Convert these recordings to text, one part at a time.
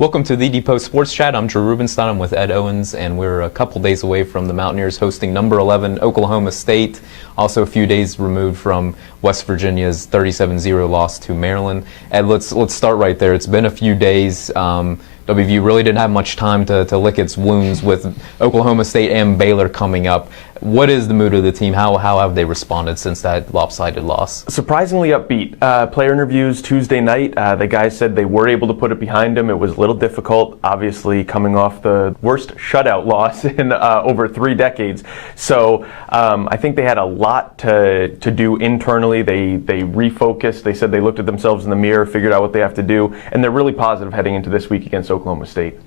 Welcome to the Depot Sports Chat. I'm Drew Rubenstein. I'm with Ed Owens, and we're a couple days away from the Mountaineers hosting number 11 Oklahoma State. Also a few days removed from West Virginia's 37-0 loss to Maryland. Ed, let's start right there. It's been a few days. WVU really didn't have much time to lick its wounds with Oklahoma State and Baylor coming up. What is the mood of the team? How have they responded since that lopsided loss? Surprisingly upbeat. Player interviews Tuesday night. The guys said they were able to put it behind them. It was a little difficult, obviously, coming off the worst shutout loss in over 3 decades. So I think they had a lot to do internally. They refocused. They said they looked at themselves in the mirror, figured out what they have to do, and they're really positive heading into this week against Oklahoma State.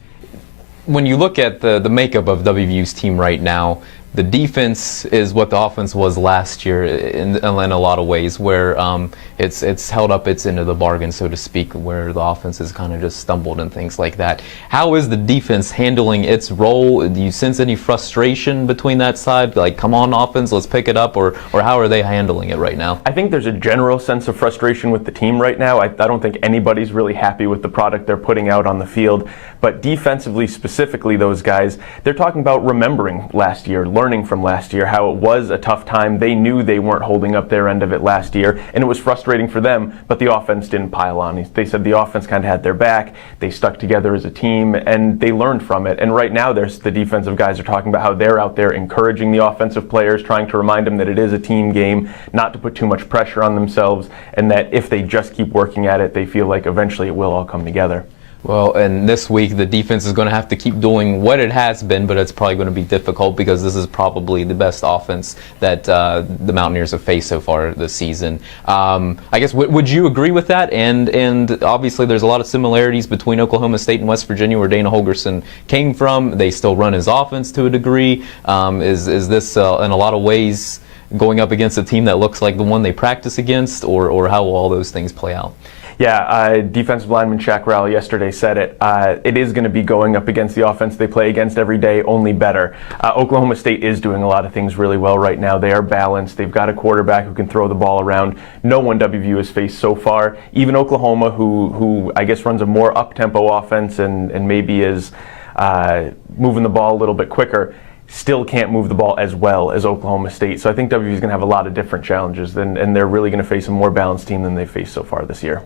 When you look at the makeup of WVU's team right now, the defense is what the offense was last year in a lot of ways, where it's held up its end of the bargain, so to speak, where the offense has kind of just stumbled and things like that. How is the defense handling its role? Do you sense any frustration between that side? Like, come on, offense, let's pick it up, or how are they handling it right now? I think there's a general sense of frustration with the team right now. I don't think anybody's really happy with the product they're putting out on the field. But defensively, specifically, those guys, they're talking about remembering last year, learning from last year, how it was a tough time. They knew they weren't holding up their end of it last year, and it was frustrating for them, but the offense didn't pile on. They said the offense kind of had their back, they stuck together as a team, and they learned from it. And right now, the defensive guys are talking about how they're out there encouraging the offensive players, trying to remind them that it is a team game, not to put too much pressure on themselves, and that if they just keep working at it, they feel like eventually it will all come together. Well, and this week the defense is going to have to keep doing what it has been, but it's probably going to be difficult because this is probably the best offense that the Mountaineers have faced so far this season. I guess, would you agree with that? And obviously there's a lot of similarities between Oklahoma State and West Virginia, where Dana Holgorsen came from. They still run his offense to a degree. Is this in a lot of ways going up against a team that looks like the one they practice against, or how will all those things play out? Yeah, defensive lineman Shaq Rowell yesterday said it. It is going to be going up against the offense they play against every day, only better. Oklahoma State is doing a lot of things really well right now. They are balanced. They've got a quarterback who can throw the ball around. No one WVU has faced so far. Even Oklahoma, who I guess runs a more up-tempo offense and maybe is moving the ball a little bit quicker, still can't move the ball as well as Oklahoma State. So I think WVU is going to have a lot of different challenges, and they're really going to face a more balanced team than they've faced so far this year.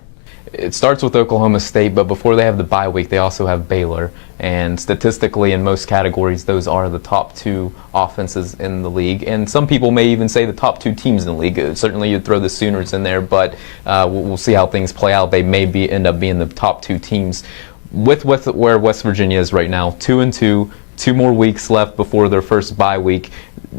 It starts with Oklahoma State, but before they have the bye week, they also have Baylor. And statistically, in most categories, those are the top 2 offenses in the league. And some people may even say the top 2 teams in the league. Certainly, you'd throw the Sooners in there, but we'll see how things play out. They may end up being the top 2 teams. With where West Virginia is right now, 2-2. 2 more weeks left before their first bye week.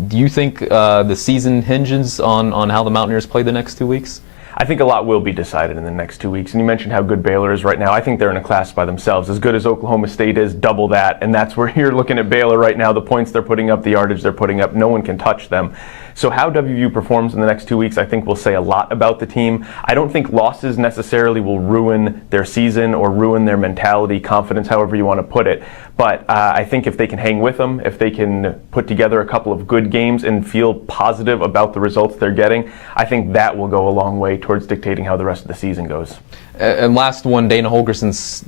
Do you think the season hinges on how the Mountaineers play the next 2 weeks? I think a lot will be decided in the next 2 weeks. And you mentioned how good Baylor is right now. I think they're in a class by themselves. As good as Oklahoma State is, double that. And that's where you're looking at Baylor right now. The points they're putting up, the yardage they're putting up, no one can touch them. So how WVU performs in the next 2 weeks, I think will say a lot about the team. I don't think losses necessarily will ruin their season or ruin their mentality, confidence, however you want to put it. But I think if they can hang with them, if they can put together a couple of good games and feel positive about the results they're getting, I think that will go a long way towards dictating how the rest of the season goes. And last one, Dana Holgorsen's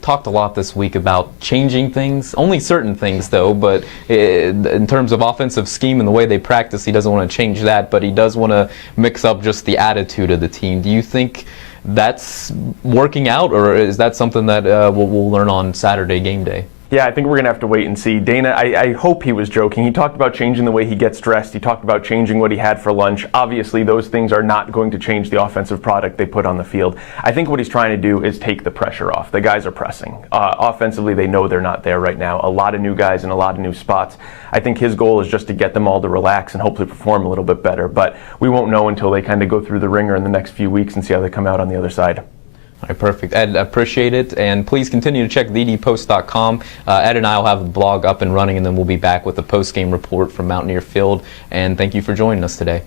talked a lot this week about changing things, only certain things though, but in terms of offensive scheme and the way they practice, he doesn't want to change that, but he does want to mix up just the attitude of the team. Do you think that's working out, or is that something that we'll learn on Saturday game day? Yeah, I think we're going to have to wait and see. Dana, I hope he was joking. He talked about changing the way he gets dressed. He talked about changing what he had for lunch. Obviously, those things are not going to change the offensive product they put on the field. I think what he's trying to do is take the pressure off. The guys are pressing. Offensively, they know they're not there right now. A lot of new guys in a lot of new spots. I think his goal is just to get them all to relax and hopefully perform a little bit better. But we won't know until they kind of go through the ringer in the next few weeks and see how they come out on the other side. All right, perfect. Ed, I appreciate it. And please continue to check thedpost.com. Ed and I will have the blog up and running, and then we'll be back with a post-game report from Mountaineer Field. And thank you for joining us today.